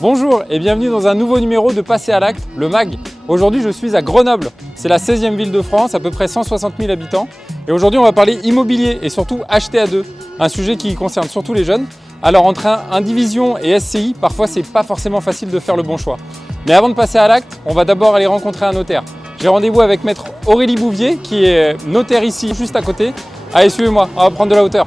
Bonjour et bienvenue dans un nouveau numéro de Passer à l'acte, le MAG. Aujourd'hui je suis à Grenoble, c'est la 16e ville de France, à peu près 160 000 habitants. Et aujourd'hui on va parler immobilier et surtout acheter à deux, un sujet qui concerne surtout les jeunes. Alors entre indivision et SCI, parfois c'est pas forcément facile de faire le bon choix. Mais avant de passer à l'acte, on va d'abord aller rencontrer un notaire. J'ai rendez-vous avec maître Aurélie Bouvier qui est notaire ici, juste à côté. Allez, suivez-moi, on va prendre de la hauteur.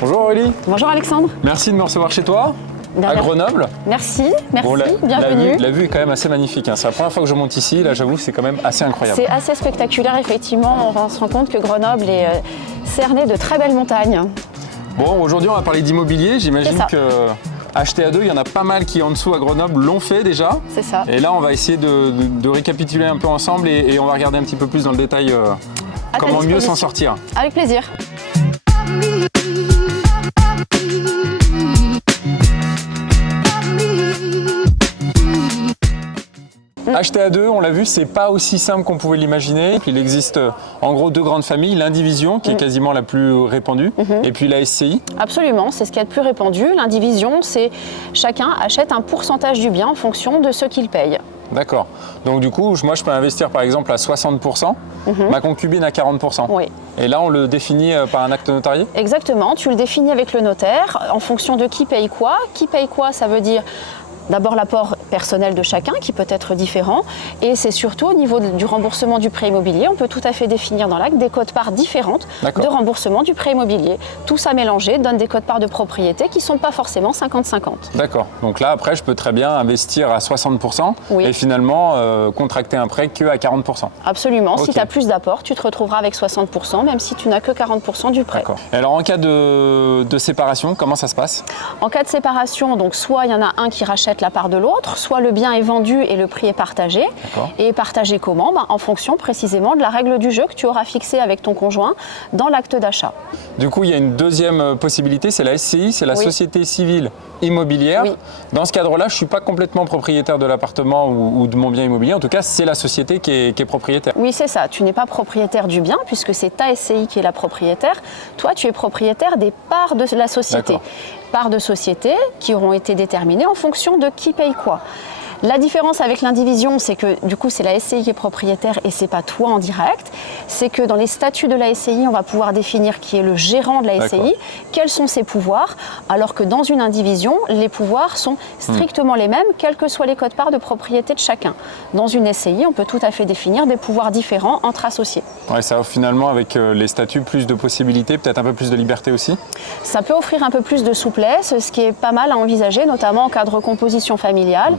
Bonjour Aurélie. Bonjour Alexandre. Merci de me recevoir chez toi, à Grenoble. Merci, Bon, bienvenue. La vue est quand même assez magnifique, hein. C'est la première fois que je monte ici, là j'avoue c'est quand même assez incroyable. C'est assez spectaculaire effectivement, on se rend compte que Grenoble est cerné de très belles montagnes. Bon, aujourd'hui on va parler d'immobilier, j'imagine que acheter à deux, il y en a pas mal qui en dessous à Grenoble l'ont fait déjà. C'est ça. Et là on va essayer de récapituler un peu ensemble et on va regarder un petit peu plus dans le détail comment mieux s'en sortir. Avec plaisir. Acheter à deux, on l'a vu, c'est pas aussi simple qu'on pouvait l'imaginer. Il existe en gros deux grandes familles, l'indivision qui est quasiment la plus répandue et puis la SCI. Absolument, c'est ce qu'il y a de plus répandu. L'indivision, c'est chacun achète un pourcentage du bien en fonction de ce qu'il paye. D'accord. Donc du coup, moi je peux investir par exemple à 60%, ma concubine à 40%. Oui. Et là, on le définit par un acte notarié ? Exactement, tu le définis avec le notaire en fonction de qui paye quoi. Qui paye quoi, ça veut dire d'abord l'apport personnel de chacun qui peut être différent et c'est surtout au niveau du remboursement du prêt immobilier, on peut tout à fait définir dans l'acte des quotes-parts différentes de remboursement du prêt immobilier. Tout ça mélangé donne des quotes-parts de propriété qui ne sont pas forcément 50-50. D'accord. Donc là après je peux très bien investir à 60% et finalement contracter un prêt que à 40%. Absolument, si tu as plus d'apport, tu te retrouveras avec 60% même si tu n'as que 40% du prêt. D'accord. Et alors en cas de séparation, comment ça se passe ? En cas de séparation, donc soit il y en a un qui rachète la part de l'autre, soit le bien est vendu et le prix est partagé. Et partagé comment ? En fonction précisément de la règle du jeu que tu auras fixée avec ton conjoint dans l'acte d'achat. Du coup, il y a une deuxième possibilité, c'est la SCI, c'est la Société Civile Immobilière. Dans ce cadre-là, je ne suis pas complètement propriétaire de l'appartement ou de mon bien immobilier. En tout cas, c'est la société qui est propriétaire. Oui, c'est ça. Tu n'es pas propriétaire du bien puisque c'est ta SCI qui est la propriétaire. Toi, tu es propriétaire des parts de la société. Parts de société qui auront été déterminées en fonction de qui paye quoi. La différence avec l'indivision, c'est que du coup c'est la SCI qui est propriétaire et c'est pas toi en direct. C'est que dans les statuts de la SCI, on va pouvoir définir qui est le gérant de la SCI, quels sont ses pouvoirs, alors que dans une indivision, les pouvoirs sont strictement les mêmes, quels que soient les quotes-parts de propriété de chacun. Dans une SCI, on peut tout à fait définir des pouvoirs différents entre associés. Ouais, ça offre finalement avec les statuts plus de possibilités, peut-être un peu plus de liberté aussi. Ça peut offrir un peu plus de souplesse, ce qui est pas mal à envisager, notamment en cas de recomposition familiale.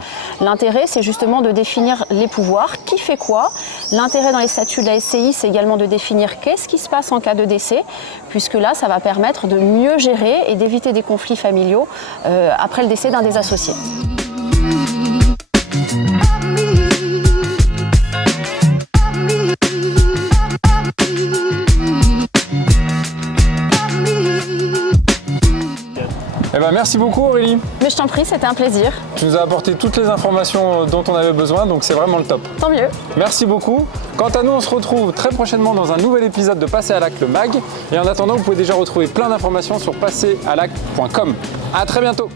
L'intérêt, c'est justement de définir les pouvoirs, qui fait quoi. L'intérêt dans les statuts de la SCI, c'est également de définir qu'est-ce qui se passe en cas de décès, puisque là, ça va permettre de mieux gérer et d'éviter des conflits familiaux après le décès d'un des associés. Eh ben, merci beaucoup Aurélie. Mais je t'en prie, c'était un plaisir. Tu nous as apporté toutes les informations dont on avait besoin, donc c'est vraiment le top. Tant mieux. Merci beaucoup. Quant à nous, on se retrouve très prochainement dans un nouvel épisode de Passer à l'acte, le MAG. Et en attendant, vous pouvez déjà retrouver plein d'informations sur passeralacte.com. À très bientôt.